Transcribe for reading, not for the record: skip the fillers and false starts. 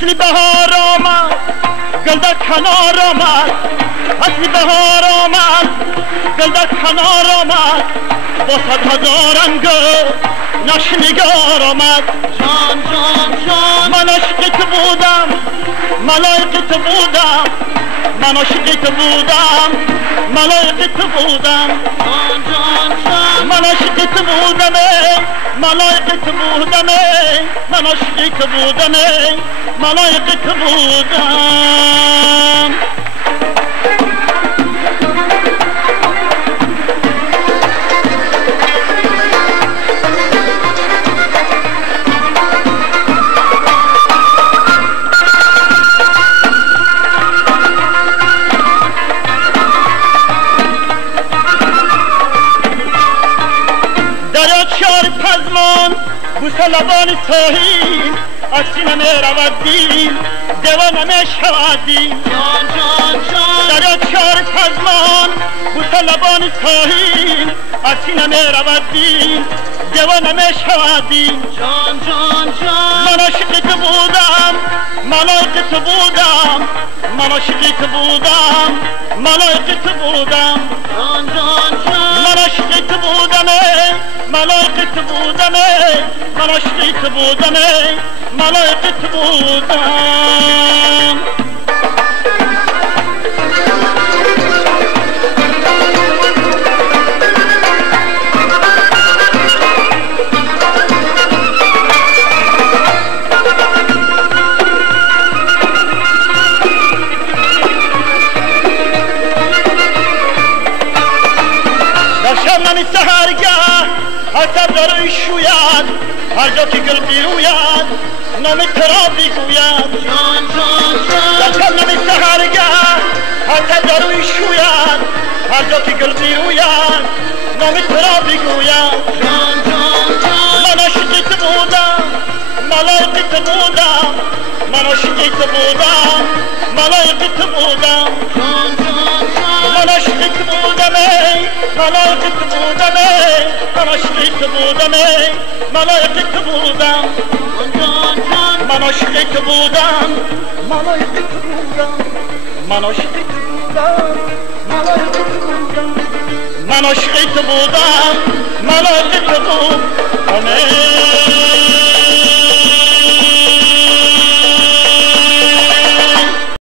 فصل بهار آمد گل در کنار آمد فصل بهار آمد گل در کنار آمد با 100,000 انگل نشنگار آمد جان جان جان من عشقت بودم ملایقت بودم من عشقت بودم ملایقت بودم جان جان جان من عشقت بودم ملایقت بودم من عشقت بودم ملایقت بودم پزمان بوسه لبان توهین از سینه می رود دین دیوانه می شود دین جان جان جان دریا چار پزمان بوسه لبان توهین از سینه می رود دین دیوانه می شود دین جان جان جان من عاشقت بودم ملایقت بودم من عاشقت بودم ملایقت بودم جان جان جان من عاشقت بودم ملایقت بودم من عاشقت بودم ملایقت بودم در شبنم سحرگه حسب داره شوید هر جا که گل بیروید نام ترا بگوید جان جان در جان شبنم سحرگه حسب داره شوید هر جا که گل بیروید نام ترا بگوید جان جان جان من عاشقت بودم ملایقت بودم من عاشقت بودم ملایقت بودم جان جان جان من عاشقت بودم ملایقت بودم من عاشقت بودم ملایقت بودم جان جان من عاشقت بودم ملایقت بودم من عاشقت بودم ملایقت بودم من عاشقت بودم ملایقت بودم